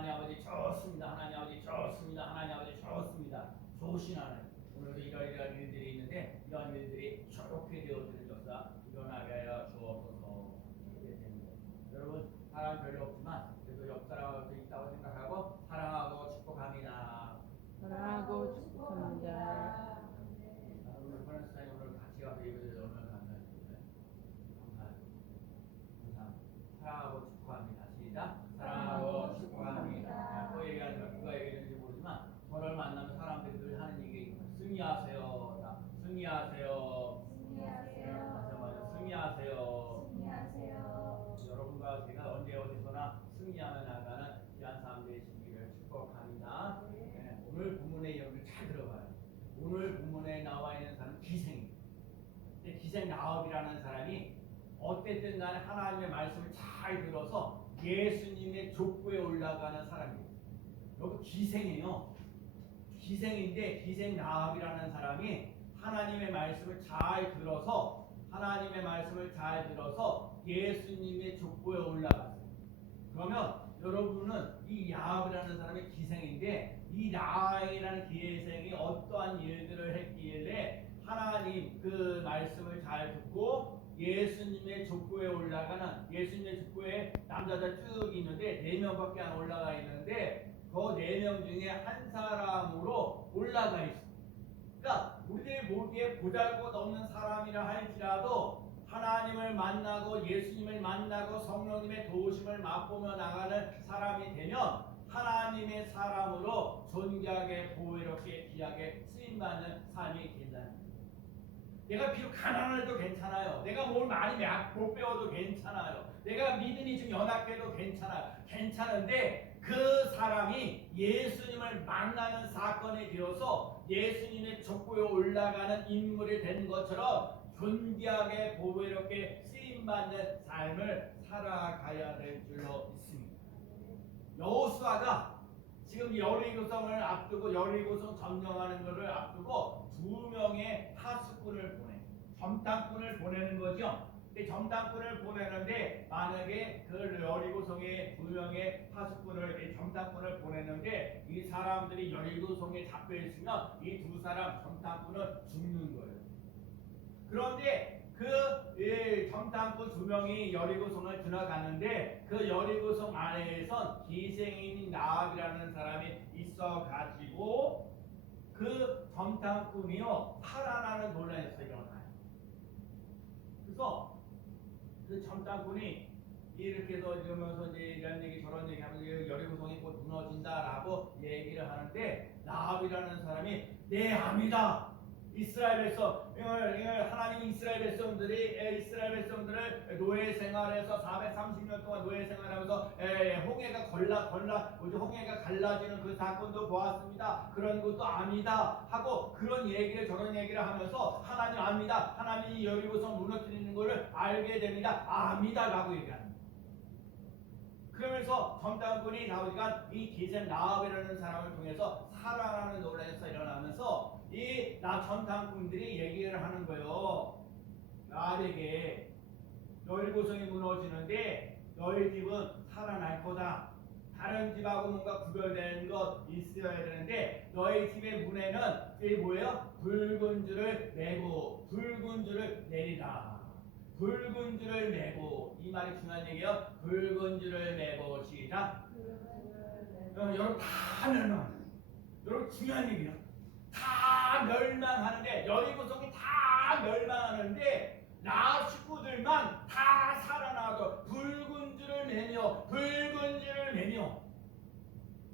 하나님 아버지 좋습니다. 하나님 아버지 좋습니다. 하나님 아버지 좋습니다. 좋으신 하나님, 오늘도 이러이러한 일들이 있는데 이러한 일들이 좋게 되어지는 역사 일어나게 하여 주옵소서. 이렇게 됩니다. 여러분, 사람 별로 없지만 그래도 옆 사람도 있다고 생각하고 사랑하고 축복합니다. 사랑하고 축복합니다. 오늘 권은수사님 오늘 같이 가서 예배드려 얼마나 감사합니다. 감사합니다. 사랑하고 축복합니다. 시작. 사랑하고 축복합니다. 또 얘기하는 거 누가 얘기했는지 모르지만 저를 만나는 사람들이 늘 하는 얘기 승리하세요. 자, 승리하세요. 다시 한번 승리하세요. 여러분과 제가 언제 어디서나 승리하며 나가는 귀한 삶 되시기를 축복합니다. 네, 오늘 본문의 내용을 잘 들어봐요. 오늘 본문에 나와 있는 사람은 기생입니다. 기생 라합이라는 사람이 어쨌든 간에 하나님의 말씀을 잘 들어서 예수님의 족보에 올라가는 사람이에요. 여기 기생이에요. 기생인데 기생 라합이라는 사람이 하나님의 말씀을 잘 들어서 예수님의 족보에 올라갔어요. 그러면 여러분은 이 라합이라는 사람이 기생인데 이 라합이라는 기생이 어떠한 일들을 했길래 하나님 그 말씀을 잘 듣고 예수님의 족보에 올라가는, 예수님의 족보에 남자들 쭉 있는데 4명밖에 안 올라가 있는데 그 4명 중에 한 사람으로 올라가 있습니다. 그러니까 우리들 보기에 보잘것없는 사람이라 할지라도 하나님을 만나고 예수님을 만나고 성령님의 도우심을 맛보며 나가는 사람이 되면 하나님의 사람으로 존귀하게 보혜롭게 귀하게 쓰임받는 삶이 된다는 거예요. 내가 비록 가난해도 괜찮아요. 내가 뭘 많이 못 배워도 괜찮아요. 내가 믿음이 좀 연약해도 괜찮아요. 괜찮은데 그 사람이 예수님을 만나는 사건이 되어서 예수님의 족보에 올라가는 인물이 된 것처럼 존귀하게 보배롭게 쓰임받는 삶을 살아가야 될 줄로 있습니다. 여호수아가 지금 여리고성을 앞두고 여리고성 점령하는 것을 앞두고 2명의 파수꾼을 점탕꾼을 보내는 거죠. 근데 점탕꾼을 보내는데 만약에 그 여리고성에 2명의 파수꾼을 점탕꾼을 보내는데 이 사람들이 여리고성에 잡혀 있으면 이 2사람 점탕꾼은 죽는 거예요. 그런데 그 점탕꾼 2명이 여리고성을 들어갔는데 그 여리고성 안에선 기생인 라합이라는 사람이 있어가지고 그 점탕꾼이요 살아나는 논란에서 일어나요. 그래서 그 점탕꾼이 이렇게 해서 이러면서 이제 이런 얘기 저런 얘기 하면서 여리고성이 곧 무너진다라고 얘기를 하는데 라합이라는 사람이 네 압니다. 이스라엘 백성, 하나님이 이스라엘 백성들을 노예 생활에서 430년 동안 노예 생활하면서 홍해가 갈라지는 그 사건도 보았습니다. 그런 것도 압니다. 하고 그런 얘기를 저런 얘기를 하면서 하나님 압니다. 하나님이 여리고성 무너뜨리는 것을 알게 됩니다. 압니다라고 얘기합니다. 그러면서 점탕꾼이 다윗과 이 기생 라합이라는 사람을 통해서 살아나는 논란에서 일어나면서 이 점탕꾼들이 얘기를 하는 거예요. 라합에게 여리고성이 무너지는데 너희 집은 살아날 거다. 다른 집하고 뭔가 구별된 것 있어야 되는데 너희 집의 문에는 이게 뭐예요? 붉은 줄을 매고 붉은 줄을 내리라. 붉은 줄을 매고, 이 말이 중요한 얘기예요. 붉은 줄을 매고 시작. 여러분 다 멸망하는, 여러분 중요한 얘기예요. 다 멸망하는데 여리고성이 다 멸망하는데 나 식구들만 다 살아나고 붉은 줄을 매며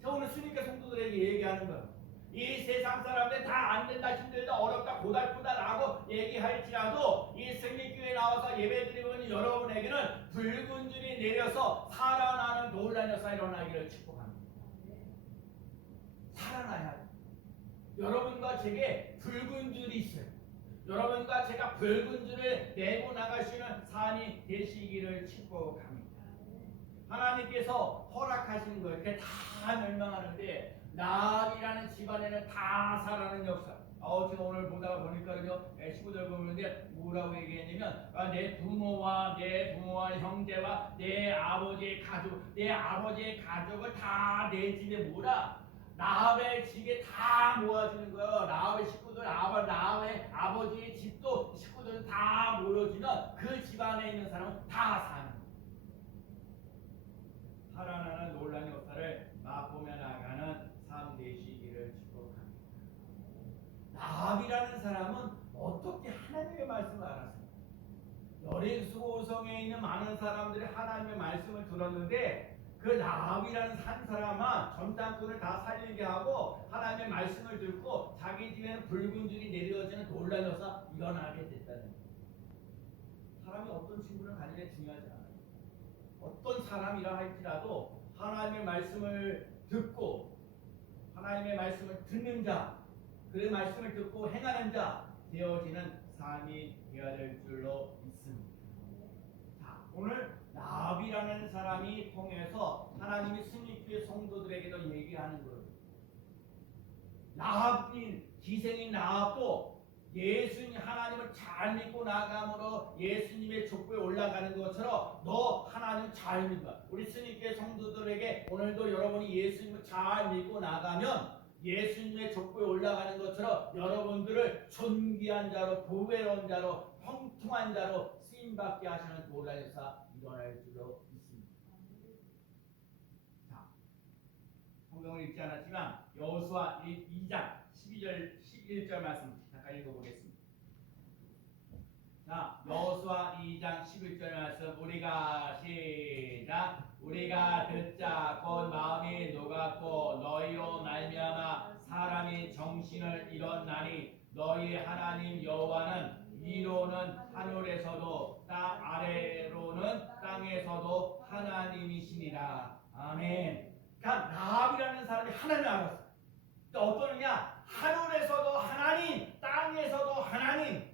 자, 오늘 수니까 성도들에게 얘기하는 거예요. 이 세상 사람들 다 안 된다, 힘들다, 어렵다, 고달프다라고 얘기할지라도 이 승리교회에 나와서 예배드리는 여러분에게는 붉은 줄이 내려서 살아나는 놀라운 역사가 일어나기를 축복합니다. 살아나야 돼요. 여러분과 제게 붉은 줄이 있어요. 여러분과 제가 붉은 줄을 내고 나가시는 삶이 되시기를 축복합니다. 하나님께서 허락하시는 거예요. 이렇게 다 멸망하는데 라합이라는 집안에는 다 살아나는 역사. 제가 오늘 보다가 보니까요, 친구들 보는데 뭐라고 얘기했냐면, 내 부모와 형제와 내 아버지의 가족을 다 내 집에 모으라. 라합의 집에 다 모아주는 거예요. 라합의 식구들, 라합의 아버지의 집도 식구들은 다 모여주면 그 집안에 있는 사람은 다 사는 거예요. 살아나는 놀라운 역사를 맛보며 나가는 삶 되시기를 축복합니다. 라합이라는 사람은 어떻게 하나님의 말씀을 알았습니까? 여리고성에 있는 많은 사람들이 하나님의 말씀을 들었는데 그 라합이라는 한 사람은 전당꾼을 다 살리게 하고 하나님의 말씀을 듣고 자기 집에는 붉은 줄이 내려지는 놀라운 역사 일어나게 됐다는 거예요. 사람이 어떤 친구를 가지느냐 중요하지 않아요. 어떤 사람이라 할지라도 하나님의 말씀을 듣고 하나님의 말씀을 듣는 자, 그 말씀을 듣고 행하는 자 되어지는 삶이 되어야 될 줄로 믿습니다. 자, 오늘 라합이라는 사람이 통해서 하나님이 승리교회 성도들에게도 얘기하는 거예요. 라합인 기생인 라합도 예수님 하나님을 잘 믿고 나감으로 예수님의 족보에 올라가는 것처럼 너 하나님 잘 믿어. 우리 승리교회 성도들에게 오늘도 여러분이 예수님을 잘 믿고 나가면 예수님의 족보에 올라가는 것처럼 여러분들을 존귀한 자로 보배로운 자로 형통한 자로 쓰임받게 하시는 놀라운 역사 일어날 줄로 믿습니다. 자, 성경을 읽지 않았지만 여호수아 2장 12절 11절 말씀 잠깐 읽어보겠습니다. 자, 여호수아 2장 11절 말씀 우리가 시작. 우리가 듣자 곧 마음이 녹았고 너희로 말미암아 사람이 정신을 잃었나니 너희 하나님 여호와는 위로는 하늘에서도 땅 아래로는 땅에서도 하나님이시니라. 아멘. 그러니까 라합이라는 사람이 하나님을 알았어. 그러니까 어떠느냐? 하늘에서도 하나님, 땅에서도 하나님.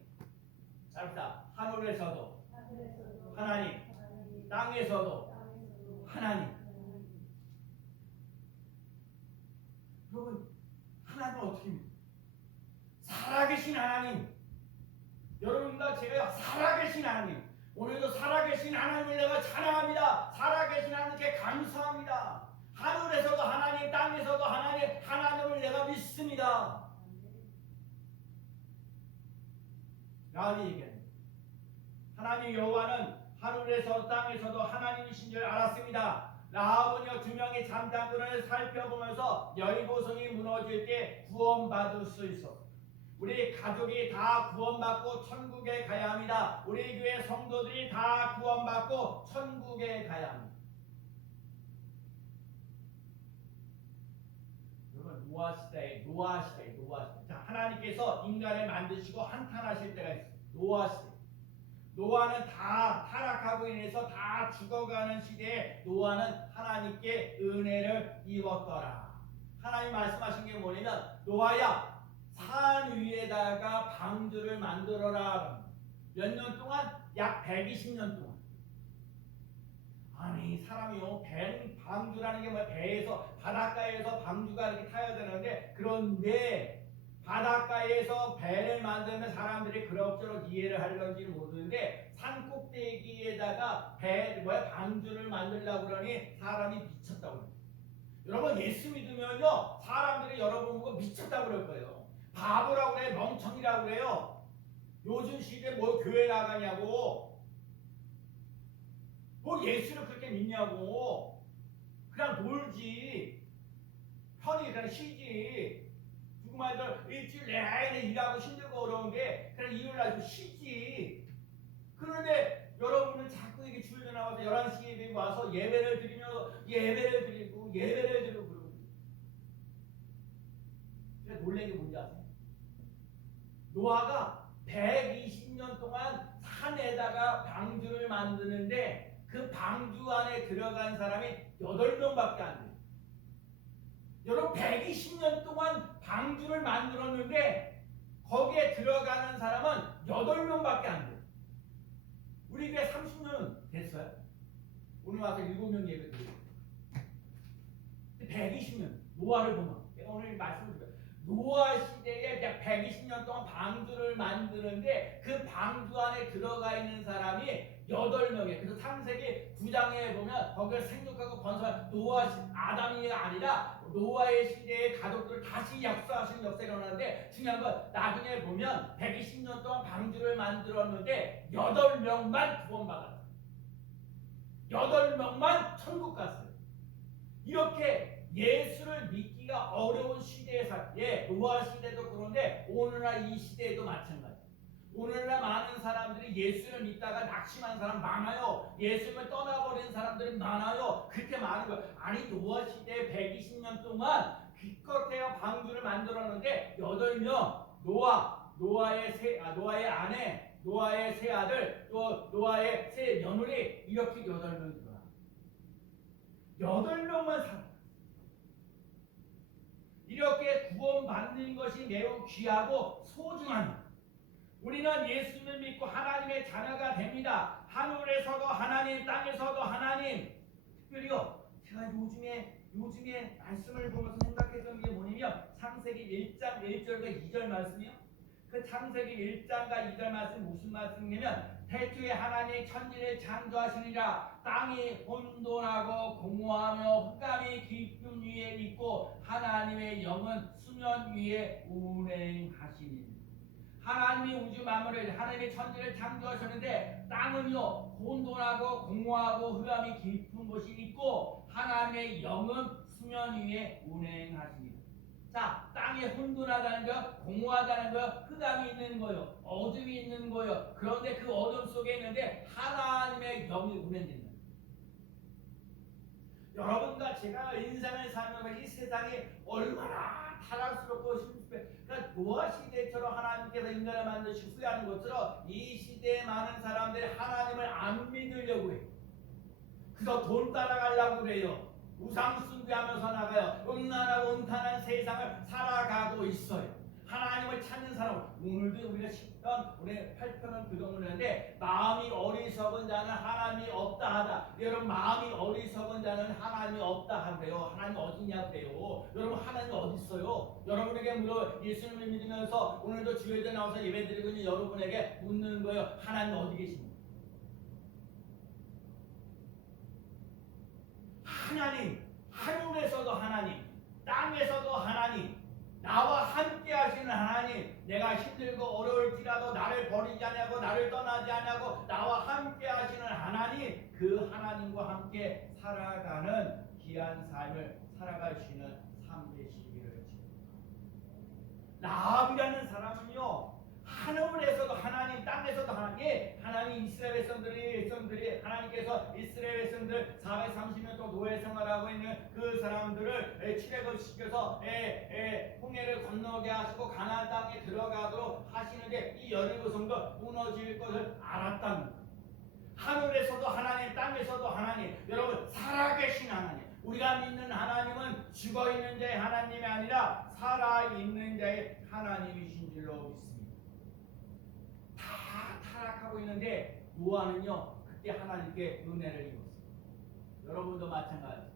잘합시다. 하늘에서도 하나님, 땅에서도 하나님. 여러분, 하나님은 어떻게 믿어요? 살아계신 하나님. 여러분과 제가 살아계신 하나님. 오늘도 살아계신 하나님을 내가 찬양합니다. 살아계신 하나님께 감사합니다. 하늘에서도 하나님, 땅에서도 하나님, 하나님을 내가 믿습니다. 라합이 얘기합니다. 하나님 여호와는 하늘에서 땅에서도 하나님이신 줄 알았습니다. 라합은요 두 명의 잠잠꾼을 살펴보면서 여리고성이 무너질 때 구원받을 수 있어. 우리 가족이 다 구원받고 천국에 가야 합니다. 우리 교회 성도들이 다 구원받고 천국에 가야 합니다. 여러분 노아 시대. 자, 하나님께서 인간을 만드시고 한탄하실 때가 있어요. 노아 시대. 노아는 다 타락하고 인해서 다 죽어가는 시대에 노아는 하나님께 은혜를 입었더라. 하나님 말씀하신 게 뭐냐면 노아야 산 위에다가 방주를 만들어라. 몇 년 동안? 약 120년 동안. 아니 사람이요 방주라는 게 뭐 배에서 바닷가에서 방주가 이렇게 타야 되는데 그런데 바닷가에서 배를 만들면 사람들이 그럭저럭 이해를 하려는지 모르는데 산 꼭대기에다가 방주를 만들려고 그러니 사람이 미쳤다고 그래요. 여러분 예수 믿으면요 사람들이 여러분 보고 미쳤다고 그럴 거예요. 바보라고 그래, 멍청이라고 그래요. 요즘 시대에 뭐 교회 나가냐고, 뭐 예수를 그렇게 믿냐고. 그냥 놀지, 편히 그냥 쉬지. 누구말들 일주일 내내 일하고 힘들고 어려운데 그냥 일요일날 좀 쉬지. 그런데 여러분은 자꾸 이게 주일에 나와서 11시에 와서 예배를 드리고 그러고. 제가 놀란 게 뭔지 아세요? 노아가 120년 동안 산에다가 방주를 만드는데 그 방주 안에 들어간 사람이 8명밖에 안 돼요. 여러분 120년 동안 방주를 만들었는데 거기에 들어가는 사람은 8명밖에 안 돼요. 우리 교회 30년 됐어요. 오늘 와서 7명 예배 드려요. 120년 노아를 보면 오늘 말씀을 드려요. 노아 시대에 120년 동안 방주를 만드는데 그 방주 안에 들어가 있는 사람이 8명이에요. 그래서 창세기 9장에 보면 거기를 생육하고 번성한 아담이가 아니라 노아의 시대의 가족들을 다시 역사하시는 역사가 일어나는데 중요한 건 나중에 보면 120년 동안 방주를 만들었는데 8명만 구원받았어요. 8명만 천국 갔어요. 이렇게 예수를 믿기가 어려운 시대에 노아 시대도 그런데 오늘날 이 시대에도 마찬가지. 오늘날 많은 사람들이 예수를 믿다가 낙심한 사람 많아요. 예수를 떠나버린 사람들이 많아요. 그렇게 많은 거예요. 아니 노아 시대에 120년 동안 기껏해야 방주를 만들었는데 8명 노아의 아내, 노아의 세 아들, 또 노아의 세 며느리 이렇게 8명이더라. 8명만 살아. 이렇게 구원받는 것이 매우 귀하고 소중합니다. 우리는 예수를 믿고 하나님의 자녀가 됩니다. 하늘에서도 하나님, 땅에서도 하나님. 특별히요, 제가 요즘에 말씀을 보면서 생각했던 게 뭐냐면 창세기 1장 1절과 2절 말씀이요. 그 창세기 1장과 2절 말씀 무슨 말씀이냐면 태초에 하나님이 천지를 창조하시니라. 땅이 혼돈하고 공허하며 흑암이 깊음 위에 있고 하나님의 영은 수면 위에 운행하시니. 하나님이 우주 만물을 하나님의 천지를 창조하셨는데 땅은요 혼돈하고 공허하고 흑암이 깊은 곳이 있고 하나님의 영은 수면 위에 운행하십니다. 자, 땅이 혼돈하다는 거, 공허하다는 거, 흑암이 있는 거요, 어둠이 있는 거요. 그런데 그 어둠 속에 있는데 하나님의 영이 운행된다. 여러분과 제가 인생을 살면서 이 세상이 얼마나 타락스럽고 심습해. 그러니까 노아 시대처럼 하나님께서 인간을 만드시고 후회하는 것처럼 이 시대에 많은 사람들이 하나님을 안 믿으려고 해요. 그래서 돈 따라가려고 그래요. 우상 숭배하면서 나가요. 음란하고 음탄한 세상을 살아가고 있어요. 하나님을 찾는 사람, 오늘도 우리가 10편, 오늘 8편을 교독했는데 마음이 어리석은 자는 하나님이 없다 하다. 여러분 마음이 어리석은 자는 하나님이 없다 하대요. 하나님 어디냐 그래요. 여러분 하나님 어디 있어요? 여러분에게 물어 예수님을 믿으면서 오늘도 주일에 나와서 예배드리고 있는 여러분에게 묻는 거예요. 하나님 어디 계십니까? 하나님, 하늘에서도 하나님, 땅에서도 하나님, 나와 함께 하시는 하나님, 내가 힘들고 어려울지라도 나를 버리지 않냐고 나를 떠나지 않냐고 나와 함께 하시는 하나님, 그 하나님과 함께 살아가는 귀한 삶을 살아갈 수 있는 삶 되시기를 축복합니다. 라합이라는 사람은요 하늘에서도 하나님, 땅에서도 하나님, 하나님 이스라엘 백성들이 하나님께서 이스라엘 백성들 430년 동안 노예 생활하고 있는 그 사람들을 출애굽 시켜서 홍해를 건너게 하시고 가나안 땅에 들어가도록 하시는데 이 여리고 성도 무너질 것을 알았다는 거예요. 하늘에서도 하나님, 땅에서도 하나님, 여러분 살아계신 하나님, 우리가 믿는 하나님은 죽어있는 자의 하나님이 아니라 살아있는 자의 하나님이신 줄로 믿습니다. 다 타락하고 있는데 노아는요 그때 하나님께 은혜를 입었어요. 여러분도 마찬가지.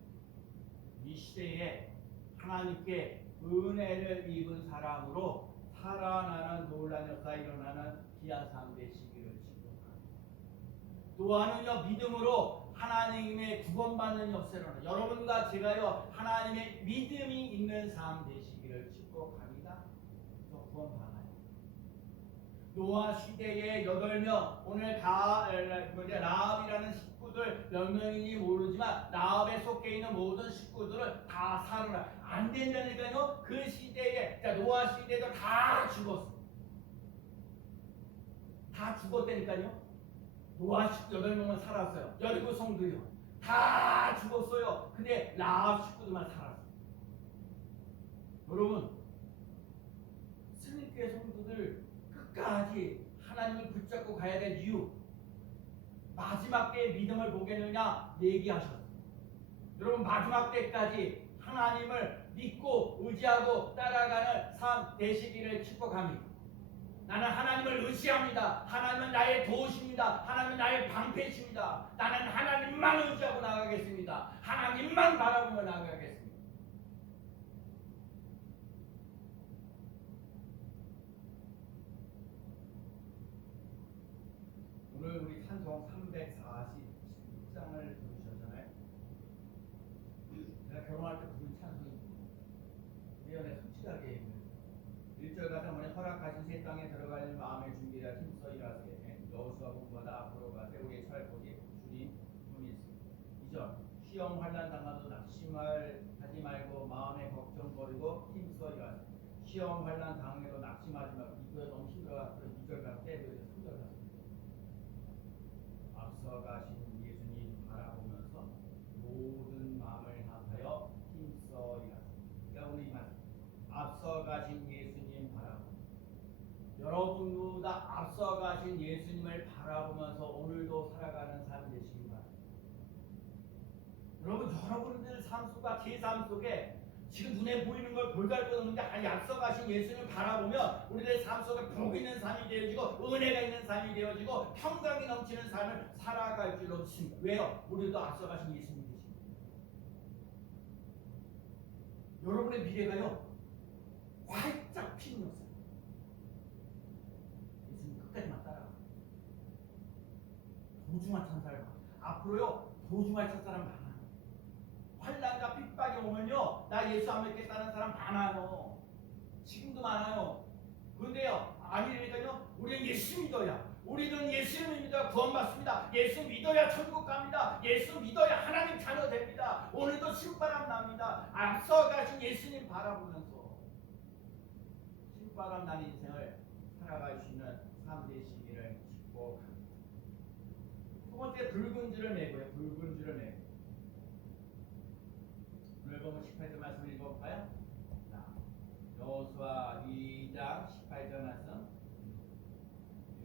이 시대에 하나님께 은혜를 입은 사람으로 살아나는 놀라운 역사가 일어나는 귀한 삶 되시기를 축복합니다. 노아는요 믿음으로 하나님의 구원받는 역사로 여러분과 제가요 하나님의 믿음이 있는 삶 되시기를 축복합니다. 또 구원받아요. 노아 시대의 8명, 오늘 라합이라는 식구들 몇 명인지 모르지만 라합에 속해 있는 모든 식구들은 다 살아나 안 된다니까요. 그 시대에 노아 시대도 다 죽었어. 다 죽었다니까요. 노아 8명만 살았어요. 여리고 성도요 다 죽었어요. 근데 라합 식구들만 살았어요. 여러분 스님교회 성도들 끝까지 하나님을 붙잡고 가야 될 이유, 마지막 때의 믿음을 보겠느냐 얘기하셨어요. 여러분 마지막 때까지 하나님을 믿고 의지하고 따라가는 삶 되시기를 축복합니다. 나는 하나님을 의지합니다. 하나님은 나의 도우십니다. 하나님은 나의 방패이십니다. 나는 하나님만 의지하고 나가겠습니다. 하나님만 바라보며 나가겠습니다. 찬송 340장을 부르셨잖아요. 제가 결혼할 때 부른 찬송이 예언에 솔직하게 얘기해요. 1절 가사 뭐냐 허락하신 새 땅에 들어갈 마음의 준비를 힘써 일하세. 여호수아 공부하다 앞으로 가세. 우리의 처할 곳이 주님 품이 있습니다. 2절 시험 환난 당하도 낙심하지 말고 마음의 걱정 버리고 힘써 일하세. 시험 환난 당해도 낙심하지 말고 이거에 너무 힘들어서 2절 가서 빼고 3절 가서 앞서가신 예수님 바라보면서 모든 마음을 합하여 힘써 일하세. 그러니까 우리 말 앞서가신 예수님 바라보면서 여러분보다 앞서가신 예수님을 바라보면서 오늘도 살아가는 삶 되시기 바랍니다. 여러분들 삶 속과 제 삶 속에 지금 눈에 보이는 걸 볼갈 것 없는데 앞서가신 예수님을 바라보면 우리의 삶 속에 복 있는 삶이 되어지고 은혜가 있는 삶이 되어지고 평강이 넘치는 삶을 살아갈 줄로 믿습니다. 왜요? 우리도 앞서가신 예수님이 계십니다. 여러분의 미래가요 활짝 피는 역사. 예수님 끝까지만 따라가. 도중한 천사를 봐. 앞으로요 도중한 천사를 많아요. 환난과 핍박이 오면요 나 예수 안 믿겠다는 사람 많아요. 지금도 많아요. 그런데요 아니니까요 우리는 예수 믿어야. 우리는 예수를 믿어야 구원받습니다. 예수 믿어야 천국 갑니다. 예수 믿어야 하나님 자녀 됩니다. 오늘도 신바람 납니다. 앞서가신 예수님 바라보면서 신바람 난 인생을 살아갈 수 있는 삶 되시기를 축복합니다. 두 번째 붉은 줄을 매고요. 붉은 줄을 매고. 오늘 보면 18절 말씀 읽어볼까요? 자, 여호수아 2장 18절 말씀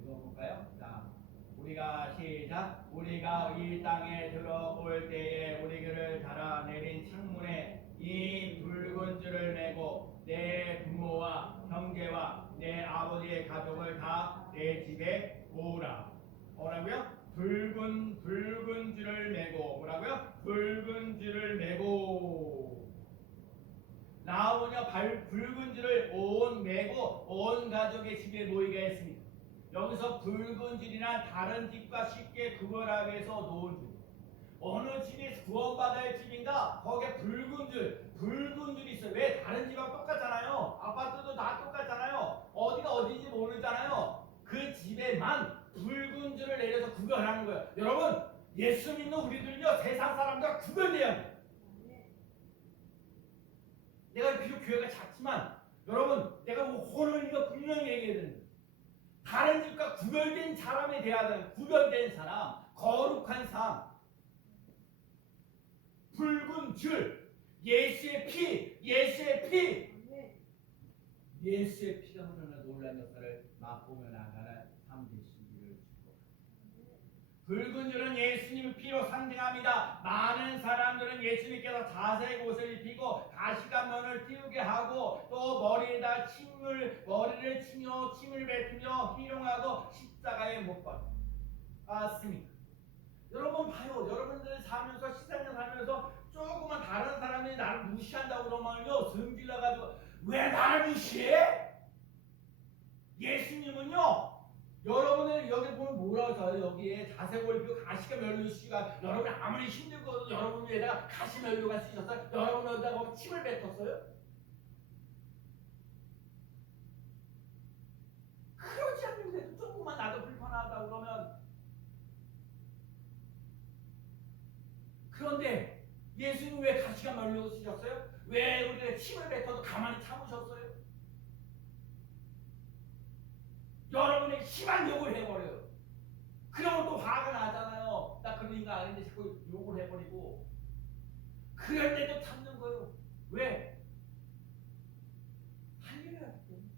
읽어볼까요? 자, 우리가 시작. 우리가 이 땅에 들어올 때에 우리 그를 달아내린 창문에 이 붉은 줄을 매고 내 부모와 형제와 내 아버지의 가족을 다 내 집에 모으라. 뭐라고요? 붉은 줄을 매고. 뭐라고요? 붉은 줄을 매고. 나오냐 붉은 줄을 온 매고 온 가족의 집에 모이게 했습니다. 여기서 붉은 줄이나 다른 집과 쉽게 구별하기 위해서 놓은 줄. 어느 집이 구원받아야 할 집인가? 거기에 붉은 줄이 있어요. 왜? 다른 집하고 똑같잖아요. 아파트도 다 똑같잖아요. 어디가 어딘지 모르잖아요. 그 집에만 붉은 줄을 내려서 구별하는 거예요. 여러분 예수 믿는 우리들요 세상 사람들과 구별돼야 돼요. 내가 비록 교회가 작지만 여러분 내가 오늘 이거 분명히 얘기해야 됩니다. 다른 집과 구별된 사람에 대하여 구별된 사람, 거룩한 삶, 붉은 줄, 예수의 피, 예수의 피가 흐르는 놀라운 역사를 맛보며 나가는 삶 되시기를 축복합니다. 붉은 줄은 예수님 피로 상징합니다. 많은 사람들은 예수님께서 자색 옷을 입히고 가시가 면을 띄우게 하고 또 머리에다 머리를 치며 침을 뱉으며 희롱하고 십자가에 못 박았습니다. 여러분 봐요. 여러분들 살면서 시장에 살면서 조금만 다른 사람이 나를 무시한다고 그러면요 성질나가지고 왜 나를 무시해? 예수님은요 여러분을 여기 보면 뭐라고 써요? 여기에 자색올비고 가시가면류씨가 여러분 아무리 힘들고 여러분 위에다가 가시면류가 쓰셨어요? 여러분에다가 침을 뱉었어요? 그러지 않는데 조금만 나도 불편하다 그러면. 그런데 예수님 왜 가시가 면류고 쓰셨어요? 왜 우리가 침을 뱉어도 가만히 참으셨어요? 여러분의 심한 욕을 해버려요. 그러면 또 화가 나잖아요. 나 그런 인간 아닌데 자꾸 욕을 해버리고. 그럴 때도 참는 거예요. 왜? 살려야 하기 때문에.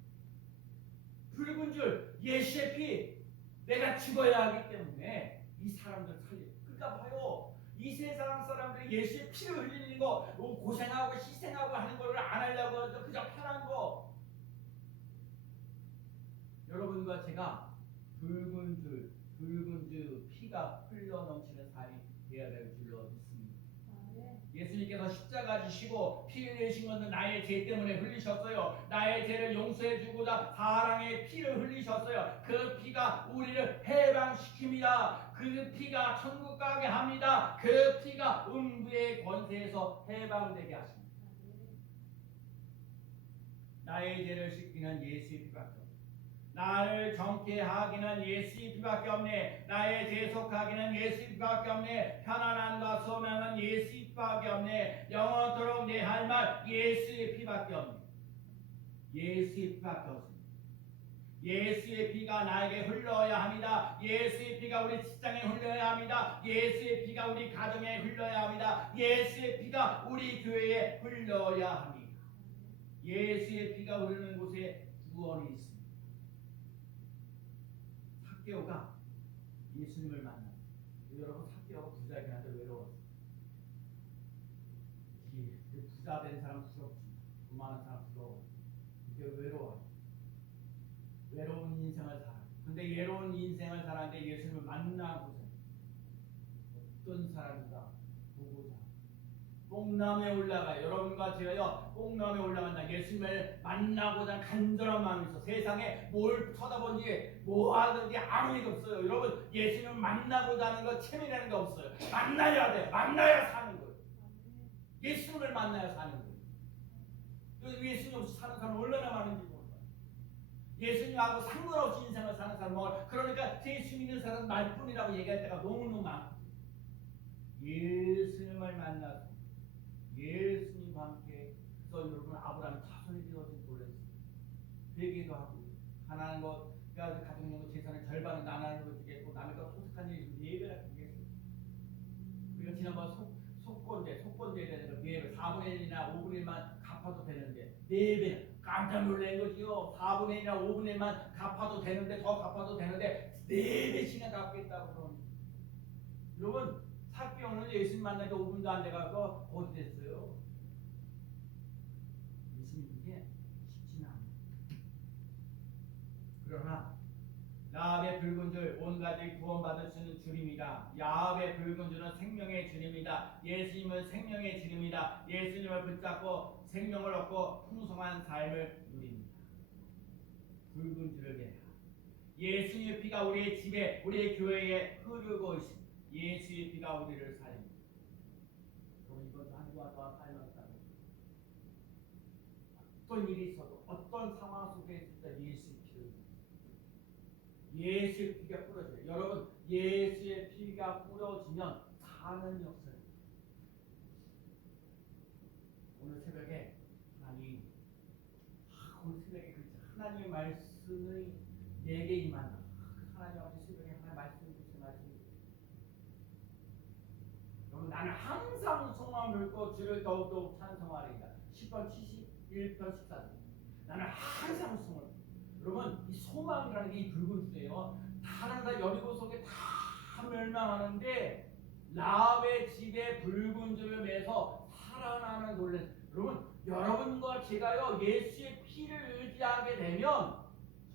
붉은 줄 예수의 피 내가 죽어야 하기 때문에 이 사람들 살려. 그러니까 봐요. 이 세상 사람들이 예수의 피를 흘리는 거 고생하고 희생하고 하는 거를 안 하려고 하죠. 그저 편한 거. 여러분과 제가 붉은 줄 피가 흘러 넘치는 삶이 되어야 될 줄로 믿습니다. 예수 예수님께서 십자가 지시고 피 흘리신 것은 나의 죄 때문에 흘리셨어요. 나의 죄를 용서해 주고자 사랑의 피를 흘리셨어요. 그 피가 우리를 해방시킵니다. 그 피가 천국 가게 합니다. 그 피가 음부의 권세에서 해방되게 하십니다. 나의 죄를 씻기는 예수의 피밖에 없네. 나를 정케 하기는 예수의 피밖에 없네. 나의 죄 속하기는 예수의 피밖에 없네. 편안함과 소망은 예수의 피밖에 없네. 영원토록 내 할 말 예수의 피밖에 없네. 예수의 피밖에 없습니다. 예수의 피가 나에게 흘러야 합니다. 예수의 피가 우리 직장에 흘러야 합니다. 예수의 피가 우리 가정에 흘러야 합니다. 예수의 피가 우리 교회에 흘러야 합니다. 예수의 피가 흐르는 곳에 구원이 있습니다. 삭개오가 예수님을 만났어요. 여러분, 삭개오가 부자이긴 한데 외로웠어요. 부자 된 사람 부럽지, 돈 많은 사람 부러워. 이게 외로워요. 외로운 인생을 살아. 근데 외로운 인생을 살았는데 예수님을 만나고자 어떤 사람인가 보고자 뽕나무에 올라가. 여러분과 제가요 뽕나무에 올라간다. 예수님을 만나고자 간절한 마음이 있어. 세상에 뭘 쳐다보는지 뭐 하든지 아무 일 없어요. 여러분, 예수님을 만나고자 하는 거 체면이라는 게 없어요. 만나야 돼. 만나야 사는 거예요. 예수님을 만나야 사는 거예요. 예수님 없이 사는 사람 얼마나 많은지 몰라요. 예수님하고 상관없이 인생을 사는 사람, 그러니까 예수 믿는 사람 말뿐이라고 얘기할 때가 너무너무 많아요. 예수님을 만나서 예수님과 함께, 그래서 여러분 아브라함이 자손이 되어진 놀랐어요. 회개도 하고 하나님 것 가정용 재산의 절반은 나눠 주겠고 남의 것 소득한 일이 예배라 주겠어요. 우리가 지난번 속건제에 대해서 예배 4분의 1이나 5분의 1만 갚아도 되는데 4배 깜짝 놀란 거지요. 4분의 1이나 5분의 1만 갚아도 되는데, 더 갚아도 되는데 4배씩이나 갚겠다고 그러는. 여러분, 삭개오는 예수님 만나기 5분도 안 돼가고 어디 됐어요? 예수님 이게 쉽지는 않아요. 그러나 야합의 붉은 줄, 온 가지 구원받을 수 있는 줄입니다. 야합의 붉은 줄은 생명의 줄입니다. 예수님은 생명의 줄입니다. 예수님을 붙잡고 생명을 얻고 풍성한 삶을 누립니다. 붉은 줄을 내라. 예수님의 피가 우리의 집에, 우리의 교회에 흐르고 있습니다. 예수의 피가 우리를 살립니다. 그럼 이번 한 주와 더 살면서 어떤 일이 있어도, 어떤 상황 속에 있을 때 예수의 피를, 예수의 피가 뿌려져요. 여러분, 예수의 피가 뿌려지면 사는 역사예요. 오늘 새벽에 오늘 새벽에 하나님의 말씀이 내게 임한다. 하나님 아버지 새벽에 하나님 말씀 주세요. 여러분, 나는 항상 소망을 믿고 주를 더욱더욱 찬송하리이다. 10편 71편 14절. 나는 항상 소망을. 여러분, 이 소망이라는 게 이 붉은 줄이에요. 다른 다 여리고 속에 다 멸망하는데 라합의 집에 붉은 줄을 매서 살아나는 놀래. 여러분, 여러분과 제가요 예수의 피를 의지하게 되면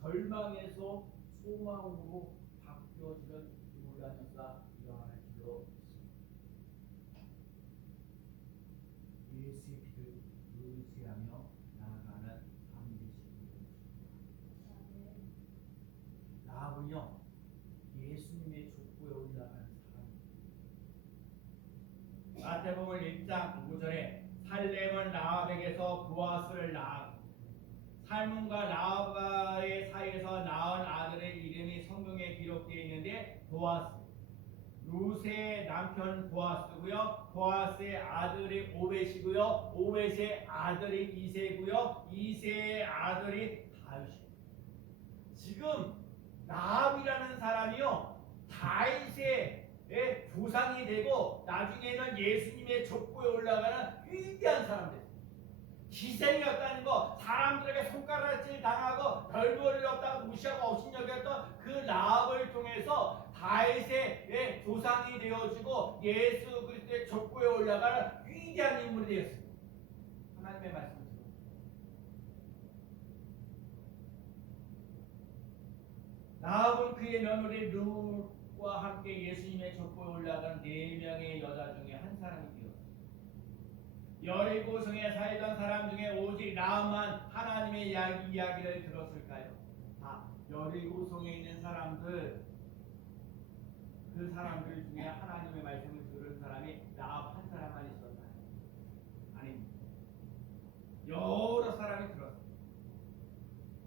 절망에서 소망으로 바뀌어지는 놀라운 역사 일어나는 줄로 믿습니다. 예수의 피를 의지하며 나아가는 삶이 되시길 바랍니다. 라합은요 예수님의 족보에 올라가는 사람입니다. 마태복음 1장 5절에 살렘은 라합에게서 보아스를 낳았고 살문과 라합과의 사이에서 낳은 아들의 이름이 성경에 기록되어 있는데 보아스, 루세의 남편 보아스고요. 보아스의 아들이 오벳이고요. 오벳의 아들이 이세고요. 이세의 아들이 다윗이고요. 지금 라합이라는 사람이요 다윗의 조상이 되고 나중에는 예수님의 족보에 올라가는 위대한 사람 됐어요. 기생이었다는 거, 사람들에게 손가락질 당하고 별볼일 없다고 무시하고 업신여겼던 그 라합을 통해서 다윗의 조상이 되어지고 예수 그리스도의 족보에 올라가는 위대한 인물이 되었습니다. 하나님의 말씀을 라합은 그의 며느리 룻과 함께 예수님의 족보에 올라간 4명의 여자 중에 한 사람이 되었습니다. 여리고성에 살던 사람 중에 오직 라합만 하나님의 이야기를 들었을까요? 다 여리고성에 있는 사람들, 그 사람들 중에 하나님의 말씀을 들은 사람이 라합 한 사람만 있었나요? 아닙니다. 여러 사람이 들었어요.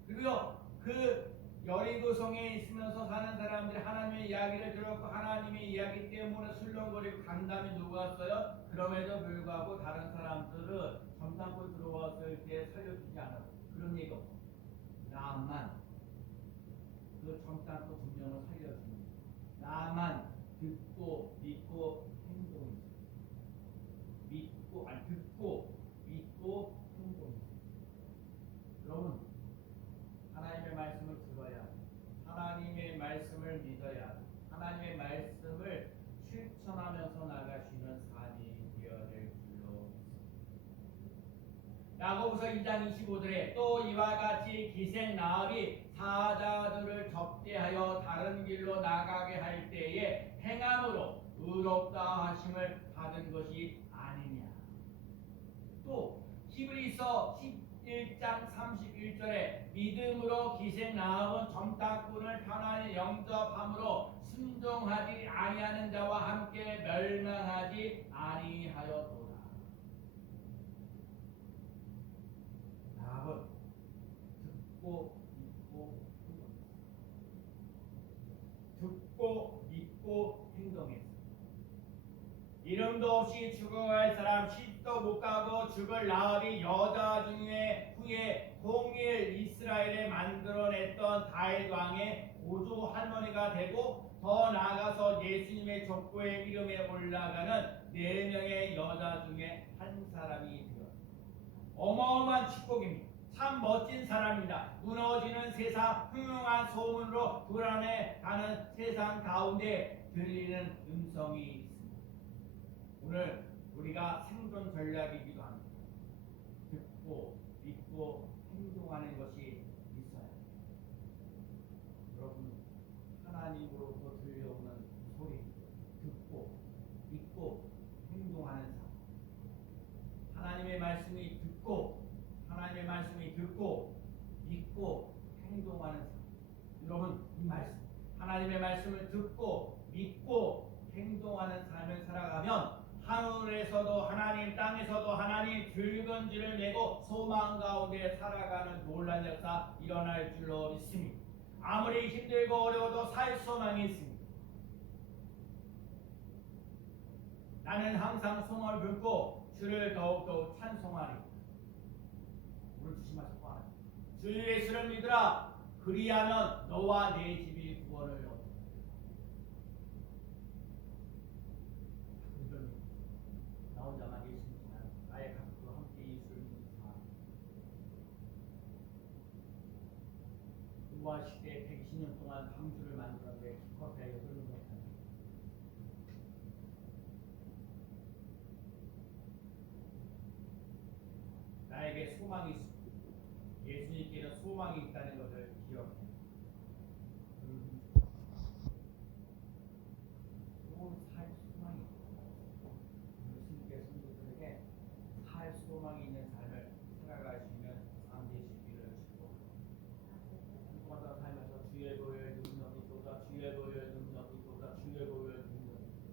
그리고요, 그 여리고성에 있으면서 사는 사람들이 하나님의 이야기를 들었고 하나님의 이야기 때문에 술렁거리고 간담이 녹았어요. 그럼에도 불구하고 다른 사람들은 점담고 들어왔을 때 살려주지 않았고 그런 얘기가 없어요. 나만 그 점담고 두 명을 살려줍니다. 나만 듣고 믿고 행동했어요. 듣고 믿고 행동했어요. 여러분, 하나님의 말씀을 들어야, 하나님의 말씀을 믿어야, 하나님의 말씀을 실천하면서 나가시는 삶이 되어야 될 줄로 믿습니다. 야고보서 2장 25절에 또 이와 같이 기생 나흘이 사자들을 접대하여 다른 길로 나가게 할 때에 행함으로 의롭다 하심을 받은 것이 아니냐. 또 히브리서 11장 31절에 믿음으로 기생 나합은 점탁꾼을 편안히 영접함으로 순종하지 아니하는 자와 함께 멸망하지 아니하였도다. 나합은 듣고 믿고 행동했습니다. 이름도 없이 죽어갈 사람 시도 못 가고 죽을 나합이 여자 중에 후에 통일 이스라엘에 만들어냈던 다윗 왕의 고조 할머니가 되고 더 나아가서 예수님의 족보의 이름에 올라가는 4명의 여자 중에 한 사람이 되었습니다. 어마어마한 축복입니다. 참 멋진 사람입니다. 무너지는 세상, 흉흉한 소문으로 불안해가는 세상 가운데 들리는 음성이 있습니다. 오늘 우리가 생존 전략이기도 합니다. 듣고 믿고 행동하는 것이 있어야 합니다. 여러분, 하나님으로부터 들려오는 소리 듣고 믿고 행동하는 삶, 하나님의 말씀이 듣고 믿고 행동하는 삶. 여러분, 이 말씀, 하나님의 말씀을 듣고 믿고 행동하는 삶을 살아가면 하늘에서도 하나님, 땅에서도 하나님, 붉은지를 메고 소망 가운데 살아가는 놀라운 역사 일어날 줄로 믿습니다. 아무리 힘들고 어려워도 살 소망이 있습니다. 나는 항상 소망을 품고 주를 더욱더욱 찬송하리. 오늘 주시마서 구하라. 주 예수를 믿으라. 그리하면 너와 내 집이 구원을 얻으리라. 나 혼자만 예수님이지만 나의 가족과 함께 예수를 믿는 삶. 부활 시대 120년 동안 방주를 만들었는데 기껏해야 8명 못한다. 나에게 소망이 있습니다. 예수님께는 소망이 있다는 것을 기억해. 좋은 살 소망이 있고, 예수님께 성도들에게 살 소망이 있는 삶을 살아갈 수 있는 삶 되시기를 축복합니다. 한동안 더 살면서 주의 보혈 능력이 또다, 주의 보혈 능력이 또다, 주의 보혈 능력이 또다.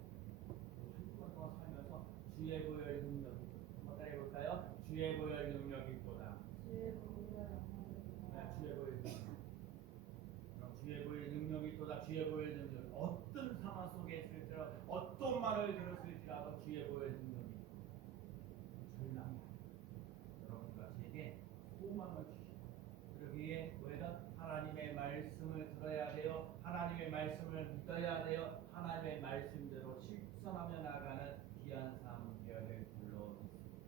한동안 더 살면서 주의 보혈 능력이 또다. 한번 따라해볼까요? 주의 보혈 능력이 또다. 주의 보혈 능력이 또다. 주의 보혈 능력. 어떤 상황 속에 있을지라도, 어떤 말을 들었을지라도 주의 보혈 능력이 절망이 여러분과 저에게 소망을 주시고, 그러기에 우리는 하나님의 말씀을 들어야 돼요. 하나님의 말씀을 믿어야 돼요. 하나님의 말씀대로 실천하며 나가는 귀한 삶 되어야 될 줄로 믿습니다.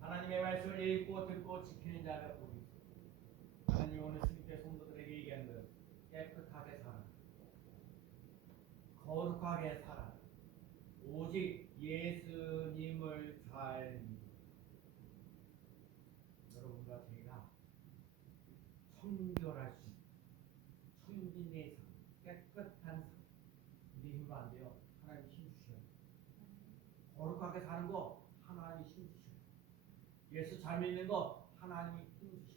하나님의 말씀을 읽고 듣고 지키는 자가 복이 있습니다. 하나님이 오늘 주님께 성도들에게 얘기하는 것은 깨끗하게 살아, 거룩하게 살아, 오직 예수님을 잘 믿어. 여러분과 제가 청결할 수 있는 청진의 삶, 깨끗한 삶, 우리 힘으로 안 돼요. 하나님 힘 주셔요. 거룩하게 사는 거 하나님 힘 주셔요. 예수 잘 믿는 거 하나님이 힘주셔.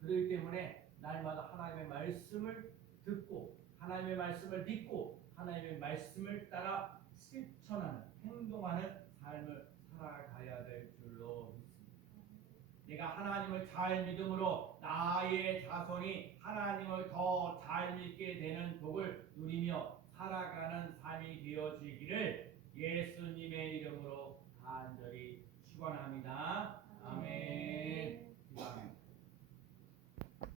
그렇기 때문에 날마다 하나님의 말씀을 듣고 하나님의 말씀을 믿고 하나님의 말씀을 따라 실천하는 행동하는 삶을 살아가야 될 줄로 믿습니다. 내가 하나님을 잘 믿음으로 나의 자손이 하나님을 더 잘 믿게 되는 복을 누리며 살아가는 삶이 되어지기를 예수님의 이름으로 간절히 축원합니다. 아멘. 기도합니다.